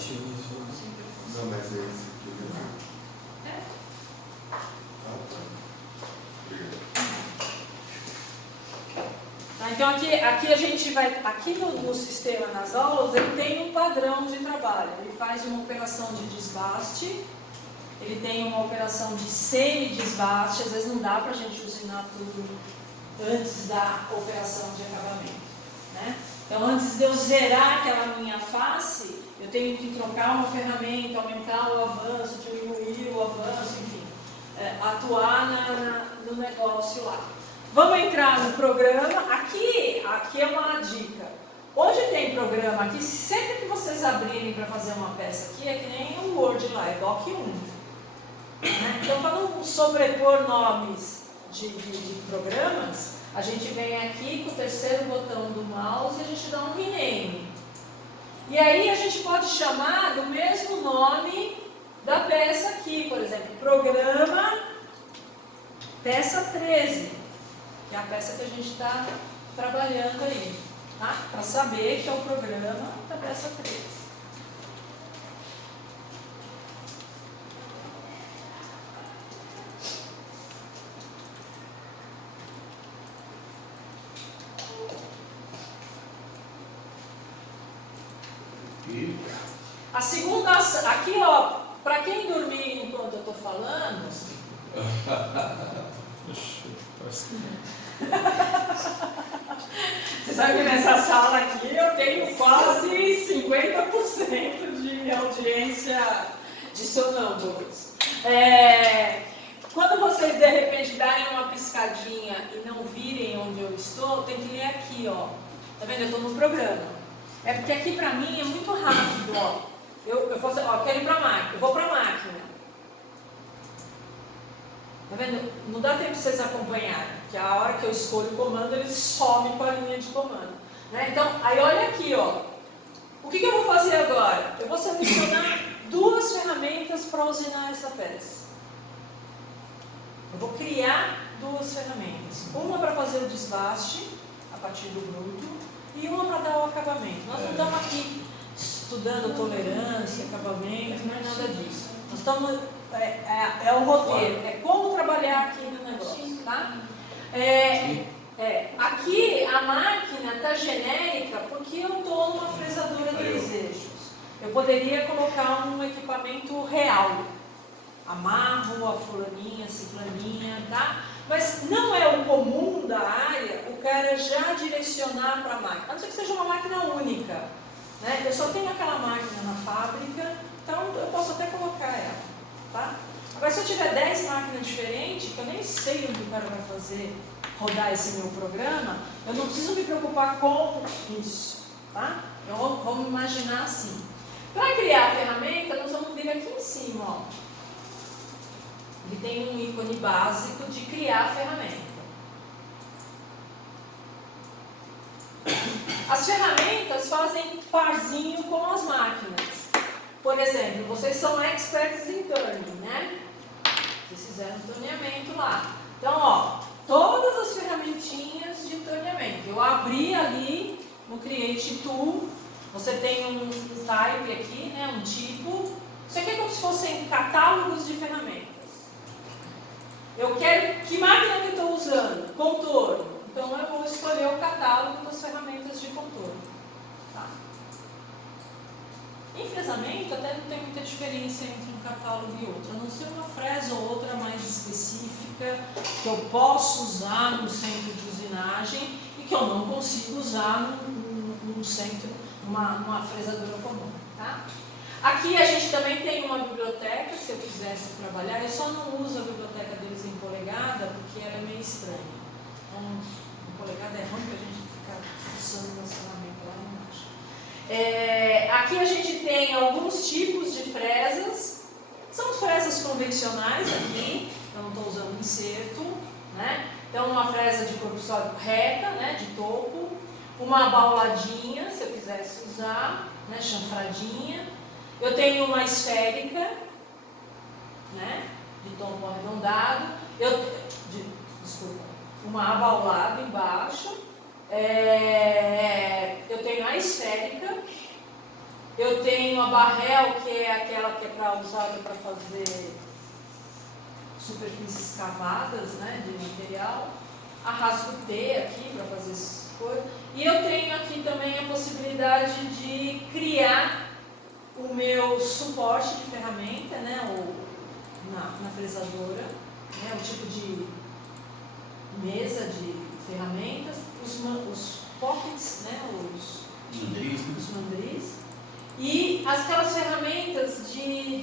Não, mas é esse aqui. É. Tá, então aqui a gente vai, aqui no sistema nas aulas, ele tem um padrão de trabalho. Ele faz uma operação de desbaste, ele tem uma operação de semi-desbaste, às vezes não dá para a gente usinar tudo antes da operação de acabamento, né? Então, antes de eu zerar aquela minha face, eu tenho que trocar uma ferramenta, aumentar o avanço, diminuir o avanço, enfim, atuar no negócio lá. Vamos entrar no programa. Aqui é uma dica. Hoje tem programa aqui, sempre que vocês abrirem para fazer uma peça aqui, é que nem o Word lá, é Doc 1. Né? Então, para não sobrepor nomes de programas, a gente vem aqui com o terceiro botão do mouse e a gente dá um rename. E aí a gente pode chamar do mesmo nome da peça aqui, por exemplo, programa peça 13, que é a peça que a gente está trabalhando aí, tá? Para saber que é o programa da peça 13. A segunda, aqui ó, para quem dormir enquanto eu estou falando, você sabe que nessa sala aqui eu tenho quase 50% de audiência de sonâmbulos. Quando vocês de repente darem uma piscadinha e não virem onde eu estou, tem que ler aqui, ó. Tá vendo? Eu estou no programa. É porque aqui pra mim é muito rápido, ó. Eu quero ir pra máquina, eu vou pra máquina. Tá vendo? Não dá tempo de vocês acompanharem, porque a hora que eu escolho o comando, ele some com a linha de comando. Né? Então, aí olha aqui, ó. O que eu vou fazer agora? Eu vou selecionar duas ferramentas para usinar essa peça. Eu vou criar duas ferramentas. Uma para fazer o desbaste, a partir do bruto, e uma para dar o acabamento. Nós não estamos aqui estudando tolerância, acabamento, não é nada disso. Nós estamos, é o roteiro, é como trabalhar aqui no negócio, tá? Aqui a máquina está genérica porque eu estou numa fresadora de desejos. Eu poderia colocar um equipamento real. Amarro a fulaninha, ciclaninha, tá? Mas não é o comum da área o cara já direcionar para a máquina. A não ser que seja uma máquina única. Né? Eu só tenho aquela máquina na fábrica, então eu posso até colocar ela. Tá? Agora, se eu tiver 10 máquinas diferentes, que eu nem sei onde o cara vai fazer rodar esse meu programa, eu não preciso me preocupar com isso. Tá? Então, vamos imaginar assim. Para criar a ferramenta, nós vamos vir aqui em cima. Ó. Ele tem um ícone básico de criar a ferramenta. As ferramentas fazem parzinho com as máquinas. Por exemplo, vocês são experts em turning, né? Vocês fizeram torneamento lá. Então, ó, todas as ferramentinhas de torneamento. Eu abri ali no Create Tool. Você tem um type aqui, né? Um tipo. Isso aqui é como se fossem catálogos de ferramentas. Eu quero, que máquina que eu estou usando? Contorno. Então eu vou escolher o catálogo das ferramentas de contorno. Tá? Em fresamento até não tem muita diferença entre um catálogo e outro, a não ser uma fresa ou outra mais específica que eu posso usar no centro de usinagem e que eu não consigo usar num centro, numa fresadora comum. Tá? Aqui a gente também tem uma biblioteca, se eu quisesse trabalhar, eu só não uso a biblioteca deles em polegada porque ela é meio estranha. Então, em polegada é ruim para a gente ficar fuçando nas ferramentas lá embaixo. Aqui a gente tem alguns tipos de fresas, são fresas convencionais aqui, eu não estou usando inserto, né? Então uma fresa de corpo sólido reta, né, de topo, uma abauladinha, se eu quisesse usar, né, chanfradinha. Eu tenho uma esférica, né, de tombo arredondado, desculpa, uma abaulada embaixo, eu tenho a esférica, Eu tenho a barrel, que é aquela que é usada para fazer superfícies cavadas, né, de material. A rasgo T aqui para fazer essas coisas. E eu tenho aqui também a possibilidade de criar o meu suporte de ferramenta, né, na fresadora, né, o tipo de mesa de ferramentas, os pockets, né, os mandris. E aquelas ferramentas de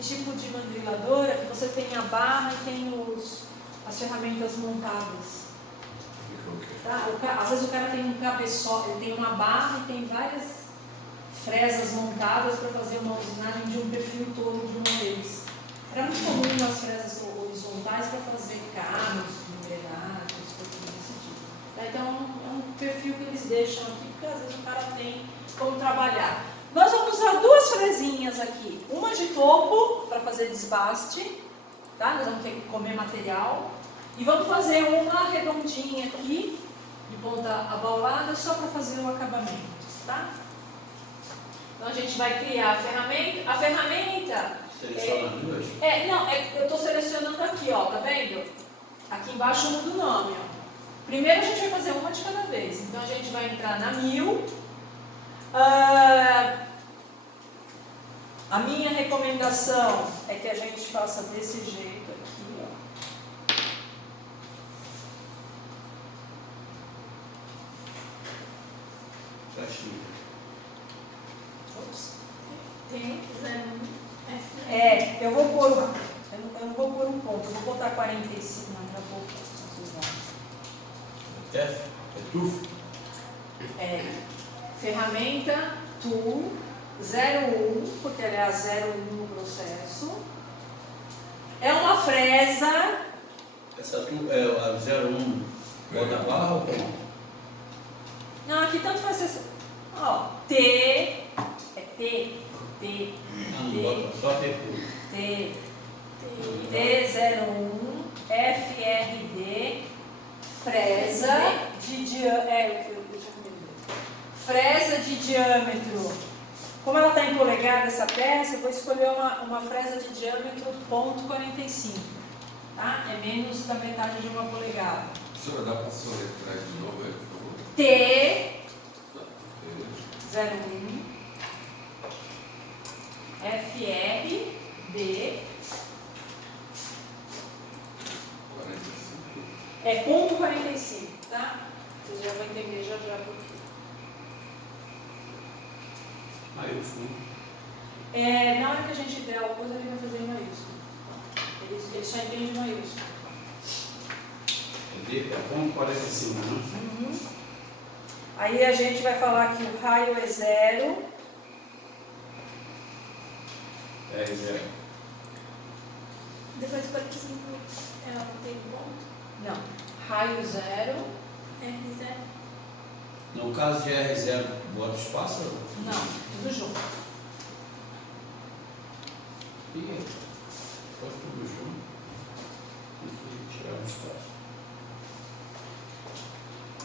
tipo de mandriladora, que você tem a barra e tem as ferramentas montadas. Tá? Às vezes o cara tem um cabeçote, ele tem uma barra e tem várias fresas montadas para fazer uma usinagem de um perfil todo de uma vez. Era muito comum as fresas horizontais para fazer carros, engrenagens, coisas desse tipo. Tá? Então é um perfil que eles deixam aqui, porque às vezes o cara tem como trabalhar. Nós vamos usar duas fresinhas aqui, uma de topo para fazer desbaste, tá? Nós vamos ter que comer material, e vamos fazer uma redondinha aqui, de ponta abaulada, só para fazer o acabamento, tá? Então a gente vai criar a ferramenta. Seleciona duas? Eu estou selecionando aqui, ó, tá vendo? Aqui embaixo muda o nome, ó. Primeiro a gente vai fazer uma de cada vez, então a gente vai entrar na 1000. A minha recomendação é que a gente faça desse jeito aqui, ó. Ops. Tem 01 Eu vou pôr eu não vou pôr um ponto, eu vou botar 45, não, daqui a pouco. É TUF? Ferramenta Tool 01, porque ela é a 01 no processo. É uma fresa. Essa TUF é a 01 bota a barra ou como? Não, aqui tanto faz ser. Ó, T. É T. Não bota só T. T01 FRD fresa de diâmetro. Fresa de diâmetro. Como ela está em polegada essa peça, eu vou escolher uma fresa de diâmetro .45. Tá? É menos da metade de uma polegada. Senhora, dá para soletrar de novo aí, por favor? T01 FRD 45. .45, tá? Vocês já vão entender já por quê. Maiúsculo. Na hora que a gente der a coisa, ele vai fazer em maiúsculo. Ele só entende maiúsculo. É ponto 45, não? Uhum. Aí a gente vai falar que o raio é 0. É 0. Depois do 45, ela não tem ponto? Não. Raio 0. R0. No caso de R0, bota espaço? Não, tudo junto. E faz tudo junto. Tem que tirar o espaço.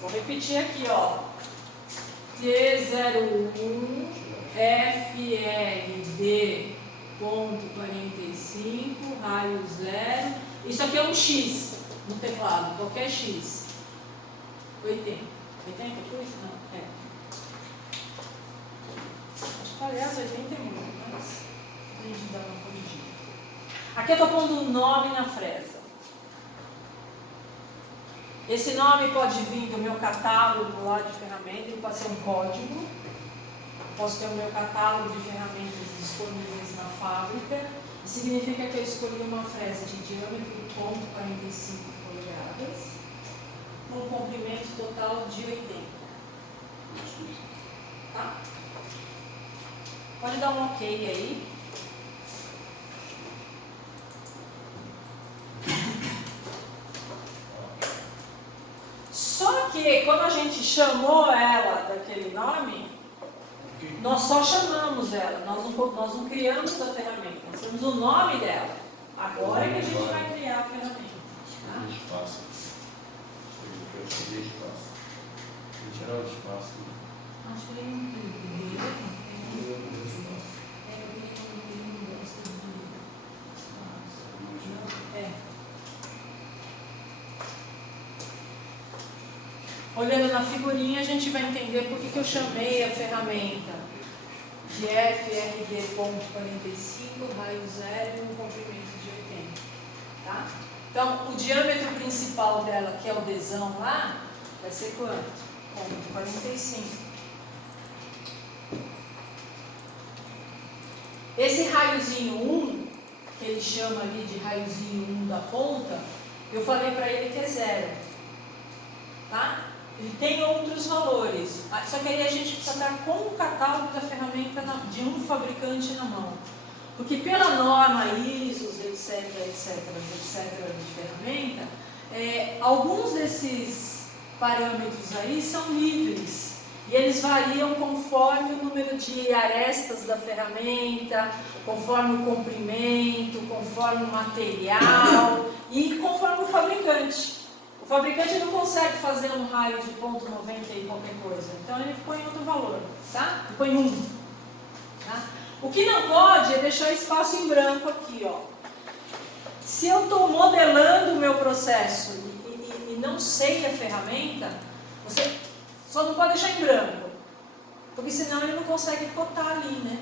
Vou repetir aqui, ó. T01 FRD .45, raio 0. Isso aqui é um X no teclado, qualquer X. 80. 80 por isso? Não, Acho que aliás 80 é muito, mas a gente dá uma corrigida. Aqui eu estou pondo um nome na fresa. Esse nome pode vir do meu catálogo lá de ferramentas, ele pode ser um código. Posso ter o meu catálogo de ferramentas disponíveis na fábrica. Significa que eu escolhi uma fresa de diâmetro de 45 polegadas, com um comprimento total de 80. Tá? Pode dar um ok aí. Só que quando a gente chamou ela daquele nome, nós só chamamos ela, nós não criamos a ferramenta, nós temos o nome dela. Agora é que a gente vai criar a ferramenta. Tá? Espaço. Eu cheguei espaço. Vou tirar o espaço. Acho que ele não. Olhando na figurinha, a gente vai entender por que eu chamei a ferramenta de FRD ponto 45, raio zero e um comprimento de 80. Tá? Então, o diâmetro principal dela, que é o Dzão lá, vai ser quanto? Ponto 45. Esse raiozinho 1, que ele chama ali de raiozinho 1 da ponta, eu falei para ele que é 0. Tá? Ele tem outros valores, só que aí a gente precisa estar com o catálogo da ferramenta de um fabricante na mão. Porque pela norma ISO, etc, de ferramenta, alguns desses parâmetros aí são livres. E eles variam conforme o número de arestas da ferramenta, conforme o comprimento, conforme o material e conforme o fabricante. O fabricante não consegue fazer um raio de ponto 90 e qualquer coisa, então ele põe outro valor, tá? Ele põe 1. Tá? O que não pode é deixar espaço em branco aqui, ó. Se eu estou modelando o meu processo e não sei a ferramenta, você só não pode deixar em branco, porque senão ele não consegue cotar ali, né?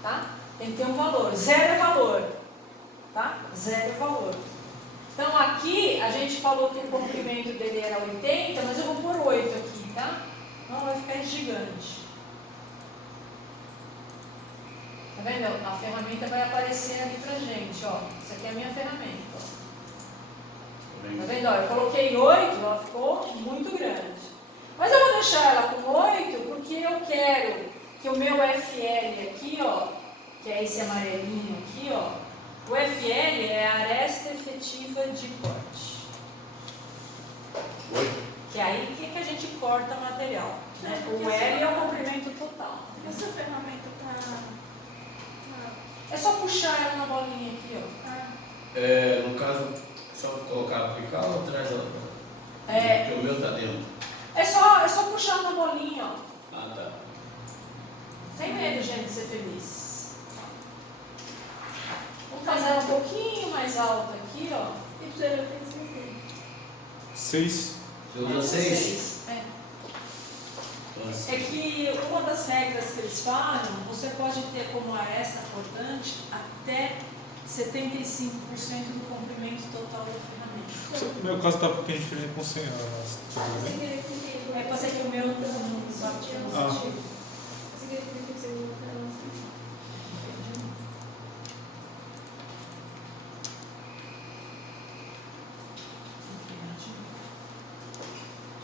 Tá? Tem que ter um valor. 0 é valor, tá? 0 é valor. Então aqui a gente falou que o comprimento dele era 80, mas eu vou pôr 8 aqui, tá? Não vai ficar gigante. Tá vendo? A ferramenta vai aparecer ali pra gente, ó. Isso aqui é a minha ferramenta, ó. Tá vendo? Ó, eu coloquei 8, ela ficou muito grande. Mas eu vou deixar ela com 8 porque eu quero que o meu FL aqui, ó, que é esse amarelinho aqui, ó, o FL é a aresta efetiva de corte. Oi? Que é aí que a gente corta material. Né? O L é o comprimento total. Essa ferramenta tá... É só puxar ela na bolinha aqui, ó. No caso, só colocar, aplicar ou traz ela pra... Porque o meu tá dentro. É só puxar na bolinha, ó. Ah, tá. Sem medo, gente, de ser feliz. Vamos fazer ela um pouquinho mais alta aqui, ó. E pra eu ter 6. Você usa 6? É. Nossa. É que uma das regras que eles falam, você pode ter como aresta cortante até 75% do comprimento total da ferramenta. No meu caso está um pouquinho diferente com 100. Sem querer comigo. É pode ser que o meu não batia no Ah. sentido. Sem querer comigo que você usa pra ela assim.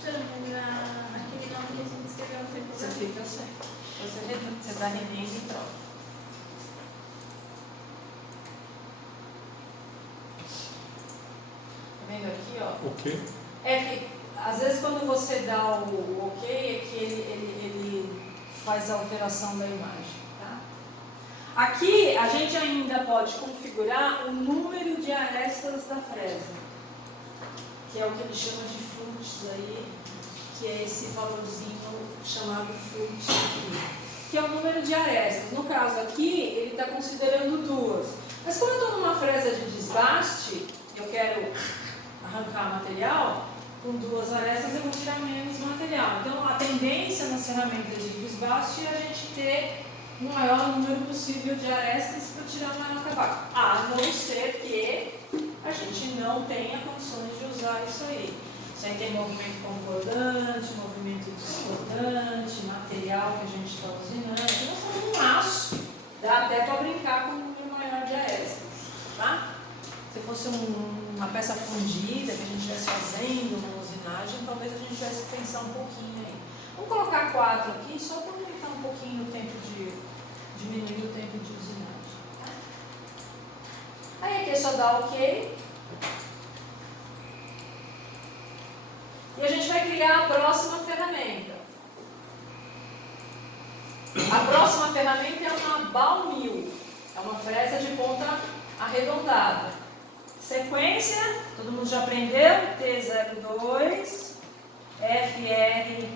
Você não lembra aquele nome que a gente escreveu no tempo Você fica certo. Você dá remendo e troca. Tá vendo aqui, ó? O quê? É que, às vezes, quando você dá o ok, é que ele faz a alteração da imagem, tá? Aqui, a gente ainda pode configurar o número de arestas da fresa, que é o que ele chama de flux aí, que é esse valorzinho chamado flux aqui, que é o número de arestas. No caso aqui, ele está considerando 2. Mas como eu estou numa fresa de desbaste, eu quero arrancar material, com 2 arestas eu vou tirar menos material. Então a tendência nas ferramentas de desbaste é a gente ter o maior número possível de arestas para tirar o maior trabalho. A não ser que a gente não tenha condições de usar isso aí. Isso aí tem movimento concordante, movimento discordante, material que a gente está usinando. Nós somos um aço, dá até para brincar com um número maior de arestas, tá? Se fosse uma peça fundida que a gente estivesse fazendo uma usinagem, talvez a gente tivesse que pensar um pouquinho aí. Vamos colocar 4 aqui, só para aumentar um pouquinho o tempo diminuir o tempo de usinagem. Tá? Aí aqui é só dar OK. E a gente vai criar a próxima ferramenta. A próxima ferramenta é uma ball mill. É uma fresa de ponta arredondada. Sequência, todo mundo já aprendeu? T02, FR,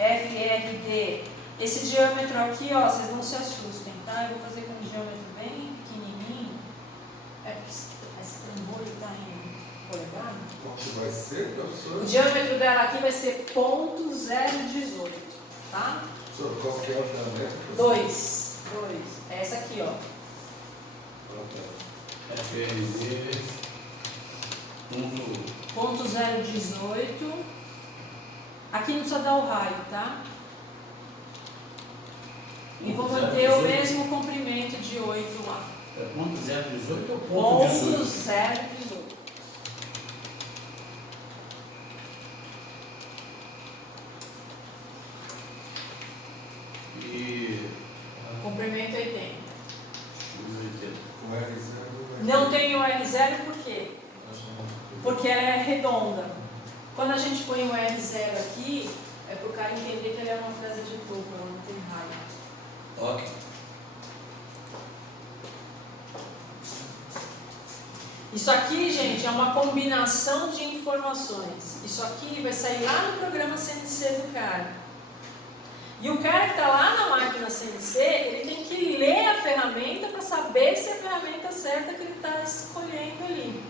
FRD. Esse diâmetro aqui, ó, vocês não se assustem, tá? Eu vou fazer com um diâmetro bem pequenininho. É porque esse tambor está em polegada. Qual que vai ser, professor? O diâmetro dela aqui vai ser 0,018, tá? Professor, qual que é o diâmetro? 2. É essa aqui, ó. FRD. Ponto 018. Aqui não precisa dar o raio, tá? E vou manter o mesmo comprimento de 8 lá. É ponto 018 ou ponto Ponto 18? 018. E. Comprimento 80. O R0 Não tem o R0 por quê? Porque ela é redonda. Quando a gente põe o R0 aqui, é para o cara entender que ele é uma fresa de topo, ela não tem raio. Ok. Isso aqui, gente, é uma combinação de informações. Isso aqui vai sair lá no programa CNC do cara. E o cara que está lá na máquina CNC, ele tem que ler a ferramenta para saber se é a ferramenta certa que ele está escolhendo ali.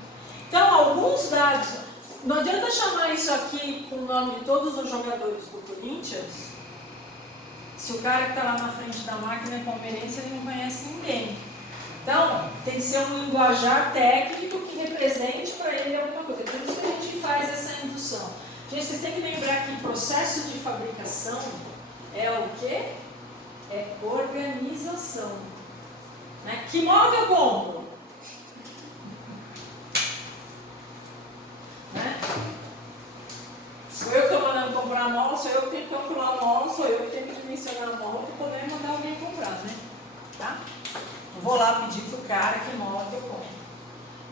Então, alguns dados... Não adianta chamar isso aqui com o nome de todos os jogadores do Corinthians, se o cara que está lá na frente da máquina é palmeirense, ele não conhece ninguém. Então, tem que ser um linguajar técnico que represente para ele alguma coisa. Por isso que a gente faz essa indução. Gente, vocês têm que lembrar que processo de fabricação é o quê? É organização. Né? Que molde eu compro? Né? Sou eu que estou mandando comprar a mola, sou eu que tenho que calcular a mola, sou eu que tenho que dimensionar a mola para poder mandar alguém comprar, né? Tá? Eu vou lá pedir pro cara que mola que eu compro.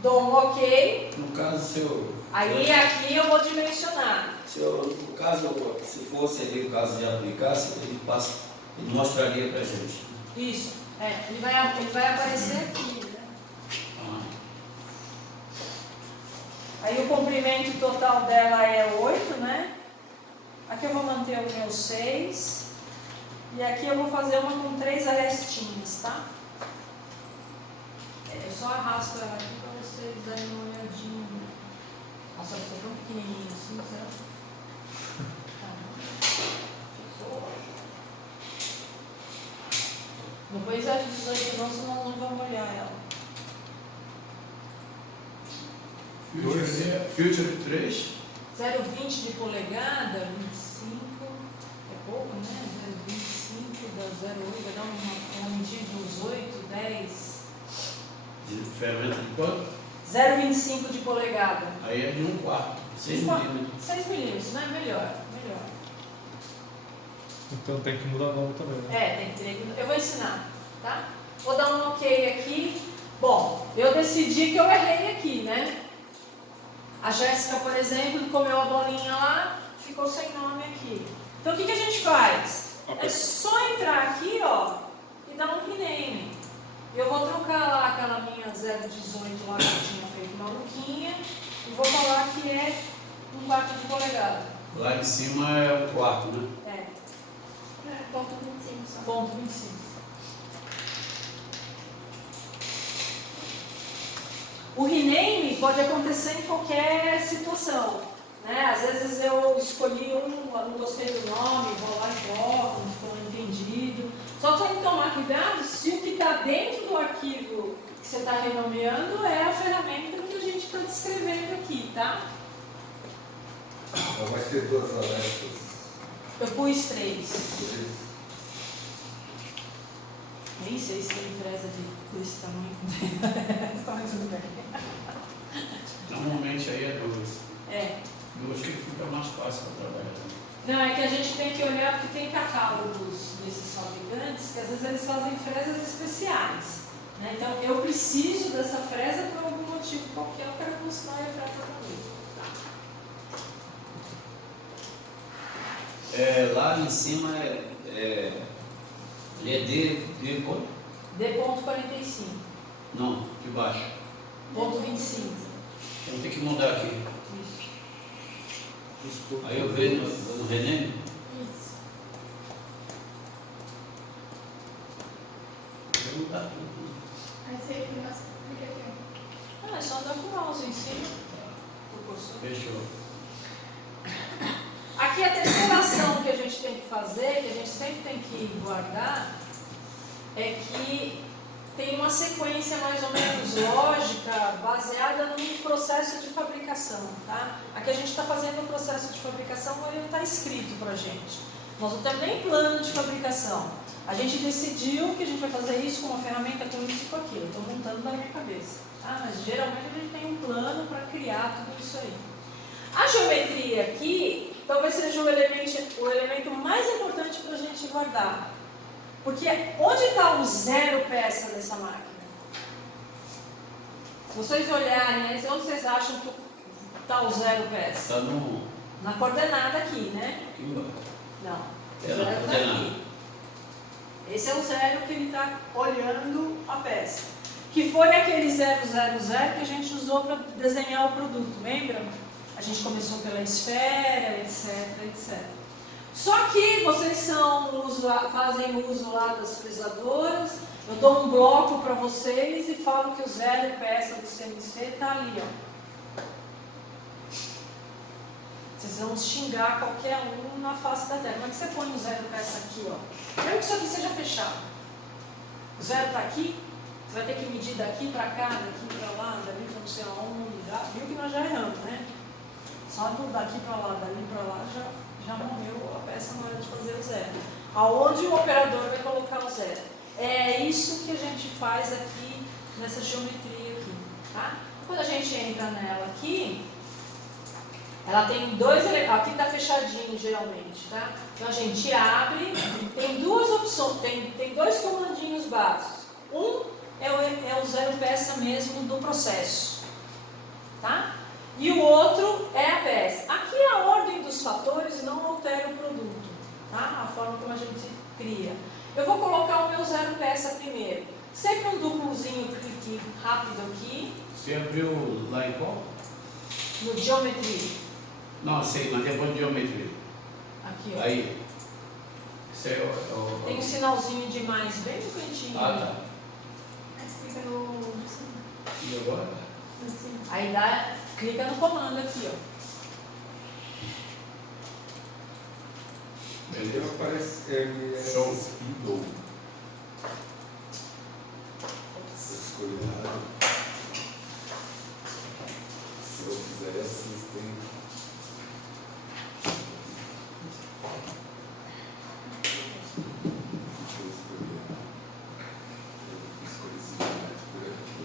Dou um ok. No caso, seu. Aí aqui eu vou dimensionar. No caso, se fosse ali o caso de aplicar, ele mostraria para a gente. Isso. Ele vai aparecer aqui, né? Aí o comprimento total dela é 8, né? Aqui eu vou manter o meu 6. E aqui eu vou fazer uma com 3 arestinhas, tá? Eu só arrasto ela aqui para vocês darem uma olhadinha. Nossa, ela ficou tão pequenininha assim, será? Depois é 18 não, senão não vamos olhar ela. Future 3. 0,20 de polegada, 25, é pouco, né? 0,25 dá 0,8, vai dar uma medida de uns 8, 10. De ferramenta de quanto? 0,25 de polegada. Aí é de 1/4. 6 milímetros. 6 milímetros, né? Melhor. Então tem que mudar o nome também, né? Tem que ter. Eu vou ensinar, tá? Vou dar um ok aqui. Bom, eu decidi que eu errei aqui, né? A Jéssica, por exemplo, comeu a bolinha lá, ficou sem nome aqui. Então o que a gente faz? É só entrar aqui, ó, e dar um rename. Eu vou trocar lá aquela minha 0,18 lá que eu tinha feito maluquinha e vou falar que é 1/4 de polegada. Lá em cima é o quarto, né? Ponto 25 só. Ponto 25. O rename pode acontecer em qualquer situação, né? Às vezes eu escolhi não gostei do nome, vou lá e troco, não ficou entendido. Só tem que tomar cuidado se o que está dentro do arquivo que você está renomeando é a ferramenta que a gente está descrevendo aqui, tá? Então vai ter 2 arestas. Eu pus 3. Nem sei se tem fresa desse tamanho. Mas tudo bem. Normalmente aí é 2. É. 2 que fica mais fácil para trabalhar. Não, é que a gente tem que olhar porque tem catálogos desses fabricantes que às vezes eles fazem fresas especiais. Né? Então eu preciso dessa fresa por algum motivo qualquer, eu quero funcionar a fresa para mim. Lá em cima ele é D quanto? D.45. Não, de baixo. Ponto 25. Então tem que mudar aqui. Isso. Aí eu vejo no rename. Isso. juntar tudo. Aí você que nossa, porque aqui. É só dar com o mouse em cima. O cursor. Fechou. Aqui a terceira ação que a gente tem que fazer, que a gente sempre tem que guardar, é que tem uma sequência mais ou menos lógica baseada num processo de fabricação, tá? Aqui a gente está fazendo um processo de fabricação, mas ele está escrito para a gente. Nós não temos nem plano de fabricação. A gente decidiu que a gente vai fazer isso com uma ferramenta, com isso e com aquilo. Estou montando na minha cabeça. Tá? Mas geralmente a gente tem um plano para criar tudo isso aí. A geometria aqui talvez seja o elemento mais importante para a gente guardar. Porque onde está o zero peça dessa máquina? Se vocês olharem, onde vocês acham que está o zero peça? Está no. Na coordenada aqui, né? Aqui embaixo. Não. O É na zero está coordenada. aqui. Esse é o zero que ele está olhando a peça. Que foi aquele 000 que a gente usou para desenhar o produto, lembra? A gente começou pela esfera, etc, etc. Só que vocês fazem uso lá das frisadoras, eu dou um bloco para vocês e falo que o zero peça do CNC está ali, ó. Vocês vão xingar qualquer um na face da terra. Como é que você põe o zero peça aqui, ó? Mesmo que isso aqui seja fechado. O zero está aqui, você vai ter que medir daqui para cá, daqui para lá, dali para não sei aonde. Viu que nós já erramos, né? Só do daqui para lá, dali para lá, já morreu a peça na hora de fazer o zero. Aonde o operador vai colocar o zero. É isso que a gente faz aqui nessa geometria aqui, tá? Quando a gente entra nela aqui, ela tem dois elementos, aqui está fechadinho geralmente, tá? Então a gente abre, tem duas opções, tem dois comandinhos básicos. Um é o zero peça mesmo do processo, tá? E o outro é a peça. Aqui a ordem dos fatores não altera o produto, tá? A forma como a gente cria. Eu vou colocar o meu zero peça primeiro. Sempre um duplozinho clique rápido aqui. Você abriu lá em qual? No Geometry. Não, sei, mas depois de geometria. Aqui, ó. Aí. Isso é o. Tem um sinalzinho de mais bem no cantinho. Ah, tá. Aí você fica no. E agora? Assim. Aí clica no comando aqui, ó. Ele Beleza? aparece MS Show. Speedo. Escolhi errado. Se eu fizer assistem. Deixa eu escolher errado. Eu escolhi simplesmente por aqui.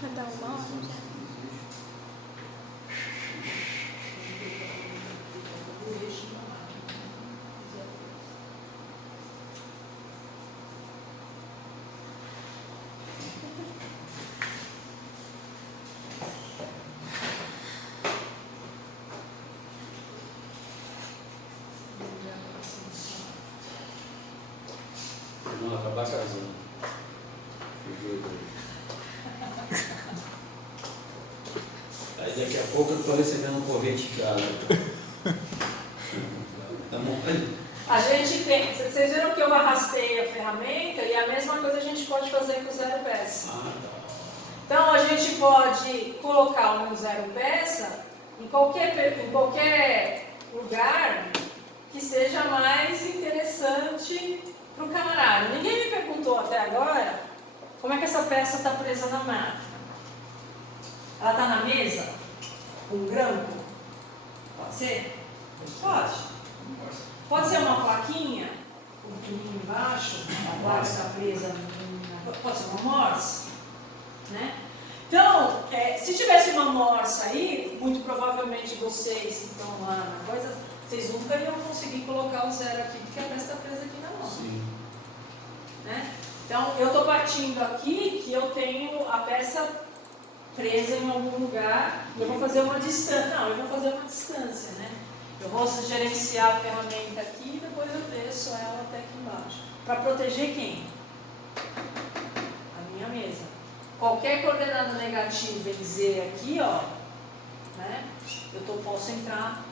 Vai dar uma hora já. Vocês vão acabar casando. Aí daqui a pouco eu estou recebendo um correio de casa. Tá bom? A gente tem, vocês viram que eu arrastei a ferramenta e a mesma coisa a gente pode fazer com o zero peça. Ah, tá. Então a gente pode colocar o meu zero peça em qualquer lugar que seja mais interessante para o camarada. Ninguém me perguntou até agora como é que essa peça está presa na máquina. Ela está na mesa? Com um grampo? Pode ser? Pode. Pode ser uma plaquinha, um pininho embaixo, a placa está presa, pode ser uma morsa, né? Então, se tivesse uma morsa aí, muito provavelmente vocês que estão lá na coisa, vocês nunca iam conseguir colocar o zero aqui, porque a peça está presa aqui na mão. Sim. Né? Então, eu estou partindo aqui que eu tenho a peça presa em algum lugar, eu vou fazer uma distância. Não, eu vou fazer uma distância, né? Eu vou gerenciar a ferramenta aqui e depois eu desço ela até aqui embaixo. Para proteger quem? A minha mesa. Qualquer coordenada negativa em Z aqui, ó, né? Eu posso entrar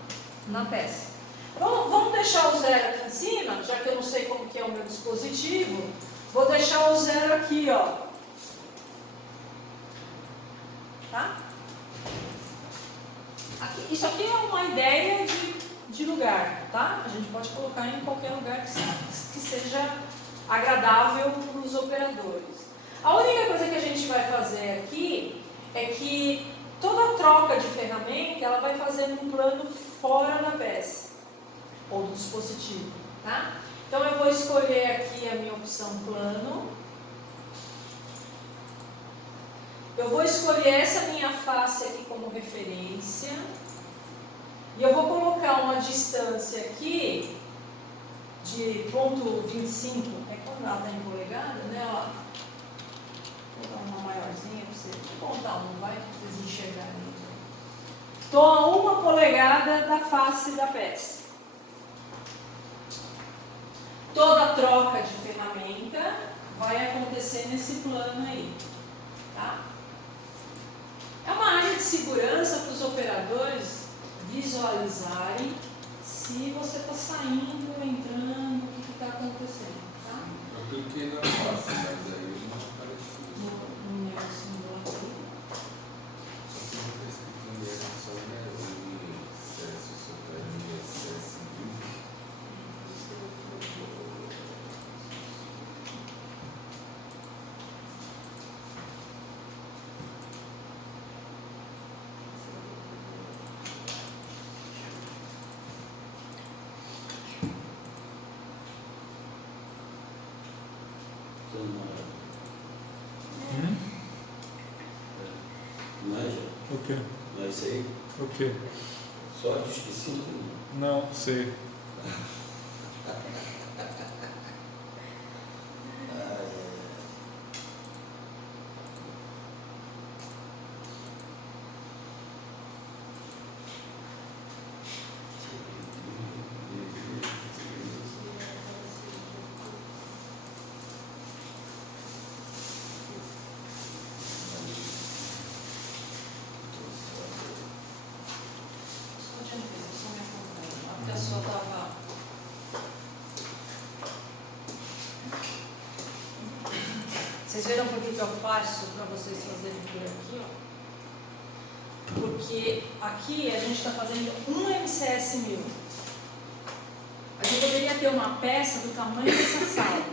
na peça. Vamos deixar o 0 aqui em cima, já que eu não sei como que é o meu dispositivo. Vou deixar o 0 aqui, ó. Tá? Isso aqui é uma ideia de lugar, tá? A gente pode colocar em qualquer lugar que seja agradável para os operadores. A única coisa que a gente vai fazer aqui é que toda troca de ferramenta ela vai fazer num plano fora da peça ou do dispositivo, tá? Então eu vou escolher aqui a minha opção plano. Eu vou escolher essa minha face aqui como referência. E eu vou colocar uma distância aqui de ponto 25, é quando ela está em polegada, né? Ó. Vou dar uma maiorzinha para vocês. Vou contar um, vai para vocês enxergarem. Estou a 1 polegada da face da peça. Toda troca de ferramenta vai acontecer nesse plano aí, tá? É uma área de segurança para os operadores visualizarem se você está saindo, entrando, o que está acontecendo, tá? Eu cliquei na face, mas aí não apareceu. No meu símbolo aqui. Só que não está escrito em só ISS, só está ISS. Manja? O quê? Não é isso aí? O quê? Só de esquecido. Não, sei. A pessoa estava. Vocês viram por que eu faço para vocês fazerem por aqui, ó? Porque aqui a gente está fazendo um MCS 1000. A gente poderia ter uma peça do tamanho dessa sala.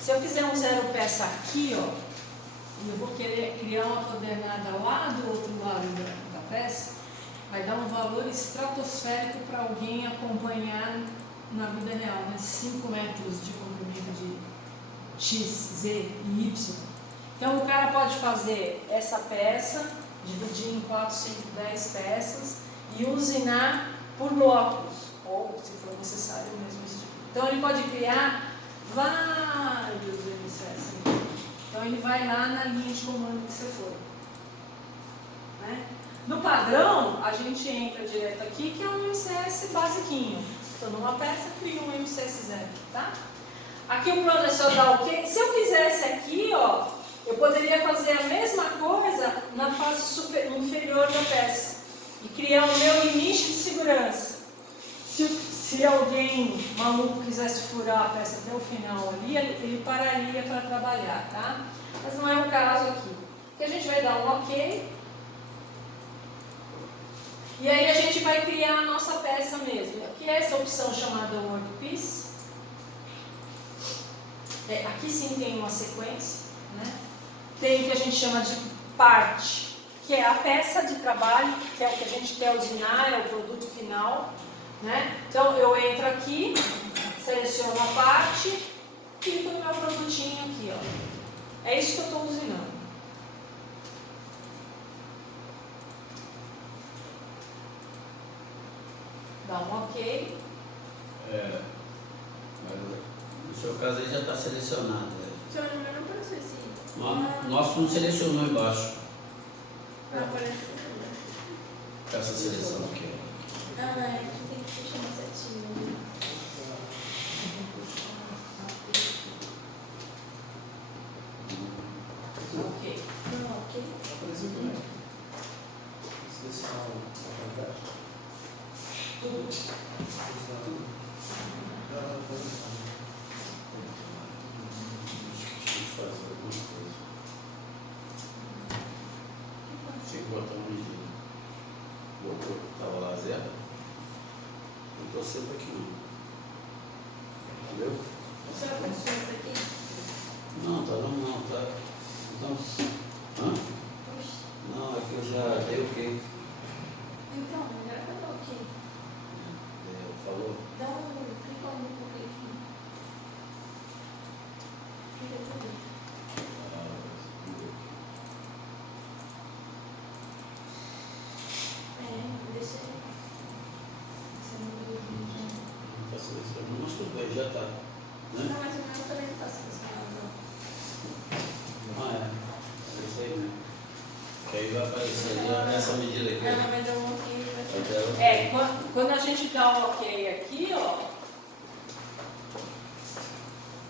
Se eu fizer um 0 peça aqui, ó, e eu vou querer criar uma coordenada lá do outro lado da peça, vai dar um valor estratosférico para alguém acompanhar na vida real, né? 5 metros de comprimento de X, Z e Y. Então o cara pode fazer essa peça, dividir em 4, 5, 10 peças e usinar por blocos, ou se for necessário o mesmo estilo. Então ele pode criar vários MCS. Então ele vai lá na linha de comando que você for. Né? No padrão, a gente entra direto aqui, que é um MCS basiquinho. Estou numa peça, crio um MCS 0, tá? Aqui o plano é só dar OK. Se eu quisesse aqui, ó, eu poderia fazer a mesma coisa na face inferior da peça e criar o meu limite de segurança. Se alguém maluco quisesse furar a peça até o final ali, ele pararia para trabalhar, tá? Mas não é o caso aqui. Aqui a gente vai dar um OK. E aí a gente vai criar a nossa peça mesmo. Aqui é essa opção chamada Workpiece. Aqui sim tem uma sequência, né? Tem o que a gente chama de parte, que é a peça de trabalho, que é o que a gente quer usinar, é o produto final, né? Então eu entro aqui, seleciono a parte, clico no meu produtinho aqui, ó. É isso que eu estou usinando. Dá um OK. No seu caso aí já está selecionado. Né? Seu número não apareceu assim. Nosso não selecionou embaixo. Não apareceu. Essa seleção aqui. Ah, é que tem que fechar uma setinha. OK. Não, ok. Apareceu também. Selecionar a qualidade. Tudo. Deixa eu fazer alguma coisa. Tinha que botar uma medida. Botou, estava lá zero. Não estou sempre aqui não. Entendeu? O senhor pensou isso aqui? Não, tá não, tá. Então. Hã? Puxa. Não, é que eu já dei o quê? Então, já acabou aqui. Falou? Dá um clica um pouquinho aqui. Clica tudo. Deixa aí. Você não viu o vídeo. Está selecionando, mas tudo bem, já está. Né? Não, mas o meu também está selecionado. Ah, é. É isso aí mesmo. Que aí vai aparecer ali essa medida aqui. Ela vai dar um pouquinho e vai ter. Quando a gente dá o ok aqui, ó.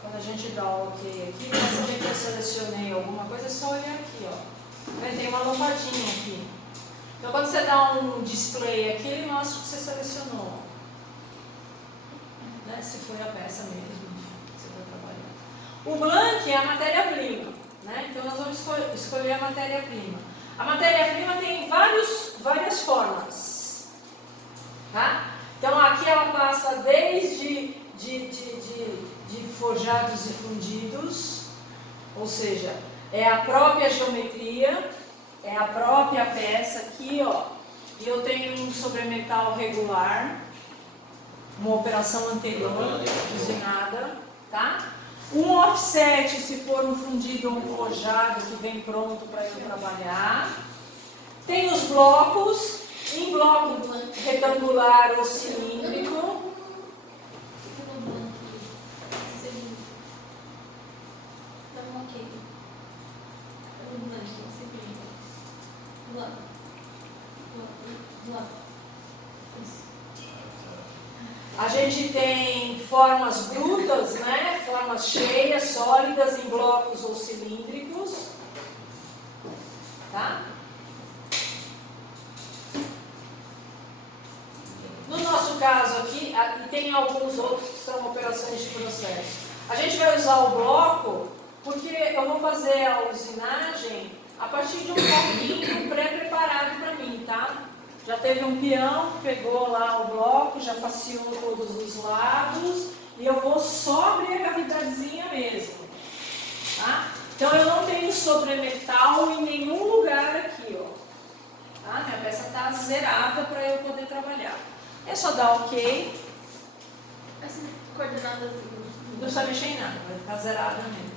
Quando a gente dá o ok aqui, para saber que eu selecionei alguma coisa, é só olhar aqui, ó. Tem uma lombadinha aqui. Então, quando você dá um display aqui, ele mostra o que você selecionou. Né? Se foi a peça mesmo que você está trabalhando. O blank é a matéria-prima. Né? Então, nós vamos escolher a matéria-prima. A matéria-prima tem várias formas. Tá? Então, aqui ela passa desde de forjados e fundidos, ou seja, é a própria geometria, é a própria peça aqui, ó. E eu tenho um sobremetal regular, uma operação anterior, usinada, tá? Um offset, se for um fundido ou um forjado que vem pronto para eu trabalhar. Tem os blocos, em bloco retangular ou cilíndrico. A gente tem formas brutas, né? Formas cheias, sólidas, em blocos ou cilíndricos. Tá? No nosso caso aqui, e tem alguns outros que são operações de processo. A gente vai usar o bloco porque eu vou fazer a usinagem a partir de um bloquinho pré-preparado para mim, tá? Já teve um peão que pegou lá o bloco, já faceou todos os lados e eu vou só abrir a cavidadezinha mesmo, tá? Então eu não tenho sobremetal em nenhum lugar aqui, ó. Tá? Minha peça está zerada para eu poder trabalhar. É só dar ok. Essas coordenadas. Não precisa mexer em nada, vai ficar zerada mesmo.